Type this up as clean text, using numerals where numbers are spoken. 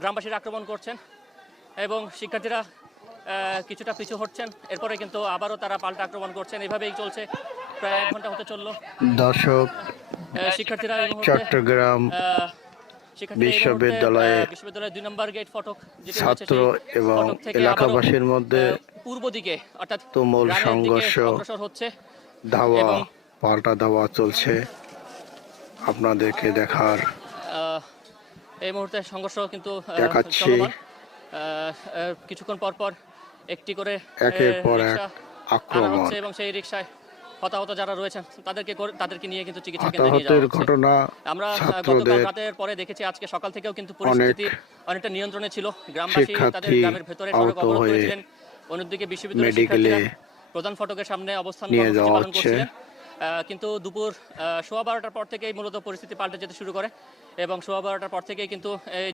গ্রামবাসীরা আক্রমণ করছেন এবং শিক্ষার্থীরা কিছুটা পিছু হটছেন, এরপরে কিন্তু আবারও তারা পাল্টা আক্রমণ করছেন। এভাবেই চলছে, প্রায় 1 ঘন্টা হতে চললো। দর্শক, শিক্ষার্থীরা এই মুহূর্তে চট্টগ্রাম বিশ্ববিদ্যালয়ে 2 নম্বর গেট ফটক যেটি রয়েছে, ছাত্র সেই এবং ফটক থেকে এলাকাবাসীর মধ্যে পূর্ব দিকে অর্থাৎ তুমুল গ্রামের দিকে সংঘর্ষ, অগ্রসর হচ্ছে ধাওয়া এবং পাল্টা ধাওয়া চলছে। আপনাদেরকে দেখার এই মুহূর্তে সংঘর্ষ কিন্তু দেখাচ্ছি। চলমান। কিছুক্ষণ পর পর একটি করে একের পর এক রিকশা আনা আক্রমণ, হচ্ছে এবং সেই রিকশায় হতাহত যারা রয়েছেন তাদেরকে নিয়ে কিন্তু চিকিৎসা কেন্দ্রে নিয়ে যাওয়া হতাহতের হচ্ছে। ঘটনা আমরা গতকাল ছাত্রদের রাতের পরে দেখেছি, আজকে সকাল থেকেও কিন্তু পরিস্থিতি অনেকটা নিয়ন্ত্রণে ছিল। গ্রামবাসী তাদের শিক্ষার্থী গ্রামের ভেতরে সড়ক আহত অবরোধ হয়ে করেছিলেন, অন্যদিকে বিশ্ববিদ্যালয়ের মেডিকেলে শিক্ষার্থীরা প্রধান ফটকের সামনে অবস্থান নিয়ে কর্মসূচি যাওয়া পালন হচ্ছে। করছিলেন। কিন্তু দুপুর 12:15 পর থেকেই মূলত পরিস্থিতি পাল্টে যেতে শুরু করে এবং 12:15 পর থেকেই কিন্তু